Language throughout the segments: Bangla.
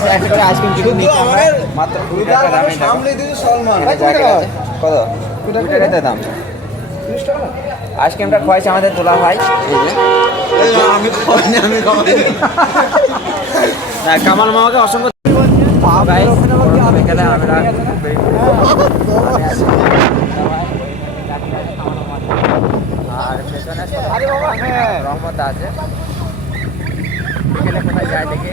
গাইস একটা করে আইসক্রিম কিনে নিচ্ছি আমরা মাত্র 20 টাকা দামে সামনে দিন সলমান কত 20 টাকা দাম 30 টাকা আইসক্রিমটা খাওয়াইছে আমাদের তোলা ভাই এই যে আমি খাওয়াইনি না কামাল মামাকে অসংখ্য গাইস বিকেলে আমরা আর পেছনে রহমত আছে বিকেলে কোথায় যায় দেখে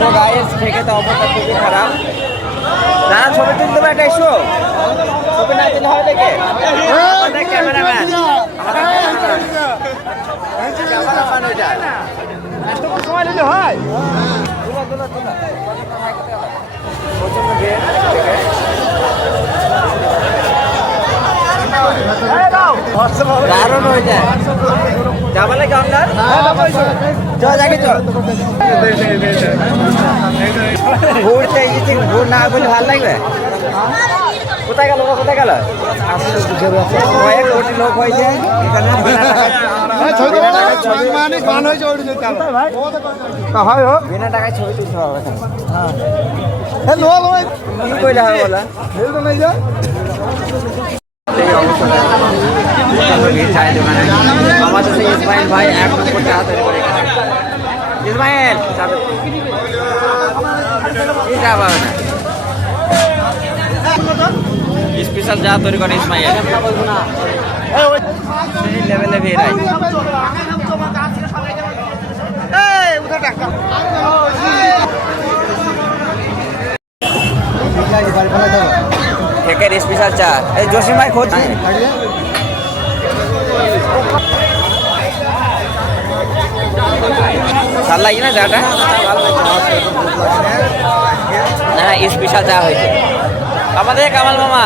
তো গাইস থেকে তো অবস্থা খুবই খারাপ যারা ছবি তুলতে পারে এটা এসো ছবি না তুলে হয় দেখে আমাদের ক্যামেরাম্যান ক্যামেরাম্যান ওইটা এত সময় নিতে হয় তোলা তোলা তোলা প্রচন্ড ভিড় দারুণ হয়ে যায় যাবা নাকি আপনার চল যাকে চল ঘুরতে এসেছি ঘুর না বলে ভালো লাগবে কোথায় গেল কোথায় গেল কয়েক কোটি লোক হয়েছে এখানে বিনা টাকায় ছবি তুলতে হবে কি কইলে হবে বলা আমাদের সেই ইসমাইল ভাই এক নম্বর চা তৈরি করে ইসমাইল স্পেশাল চা তৈরি করে ইসমাইল সেই লেভেলে ভিড়াই ঠেকের স্পেশাল চা এই জসিম ভাই খোঁজ ভাল লাগে না চাটা না স্পেশাল চা হয়েছে আমাদের কামাল মামা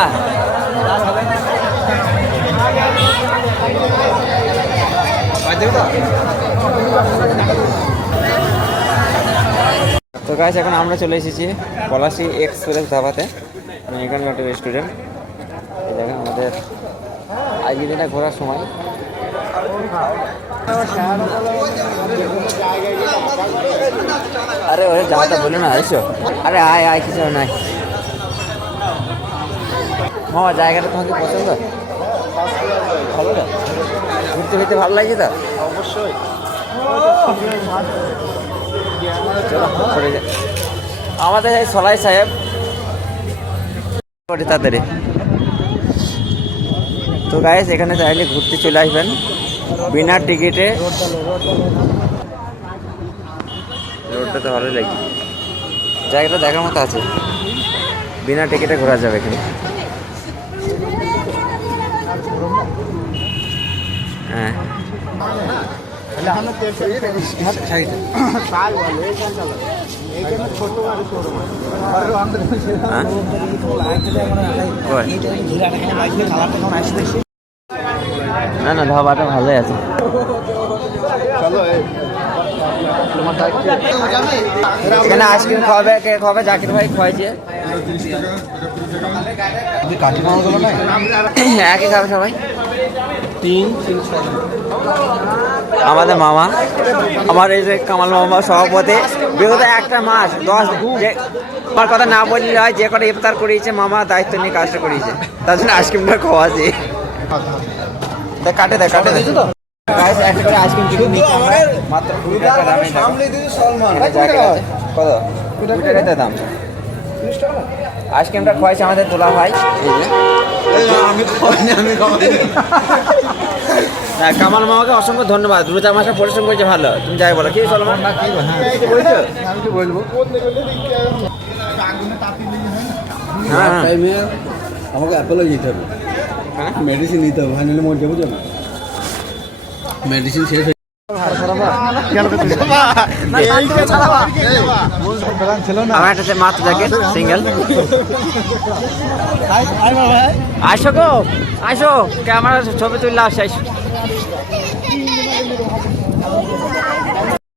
তো গাইস এখন আমরা চলে এসেছি পলাশী এক্সপ্রেস ধাবাতে এখানকার একটা রেস্টুরেন্ট দেখেন আমাদের আজকের দিনে ঘোরার সময় আরে ওরে যাওয়াটা বলে না এসো আরে আয় আয় কিছু নাই মামা জায়গাটা তোমাকে পছন্দ ভালো না ঘুরতে ফিরতে ভালো লাগছে তো অবশ্যই আমাদের এই সলাই সাহেব তাড়াতাড়ি তো গাইস এখানে চাইলে ঘুরতে চলে আসবেন বিনা টিকিটে রোডটা তো ভালোই লাগছে জায়গাটা দেখার মতো আছে বিনা টিকিটে ঘোরা যাবে এখানে হ্যাঁ না না ধাবাটা ভালোই আছে এখানে আইসক্রিম খাওয়াবে কে খাওয়াবে জাকির ভাই খাওয়াইছে একই খাবে সবাই আমাদের মামা আমার এই যে কামাল মামা সভাপতি বিগত একটা মাস 10 আমার কথা না বললে হয় যে কটা ইফতার করিয়েছে মামা দায়িত্ব নিয়ে কাজটা করিয়েছে তার জন্য আইসক্রিমটা খাওয়াছে কাটে দেয় গাইস একটা করে আইসক্রিম কিনে নিচ্ছি আমরা মাত্র 20 টাকা দামে সামনে দিন সলমান কত 20 টাকা দাম 30 টাকা আইসক্রিমটা খাওয়াইছে আমাদের তোলা ভাই এই যে আমি খাওয়াইনি না কামাল মামাকে অসংখ্য ধন্যবাদ 2-4 মাসে পরিশ্রম করেছে ভালো তুমি যাই বলো কি সলমান বলছো আমি কি বলবো হ্যাঁ টাইমে আমাকে অ্যাপেলে যেতে হবে মেডিসিন নিতে হবে ফাইনালি মরে যাবো মেডিসিন শেষ আমার একটা মাত্র জ্যাকেট সিঙ্গেল। আসো গো, আসো ক্যামেরা ছবি তুললে আসো।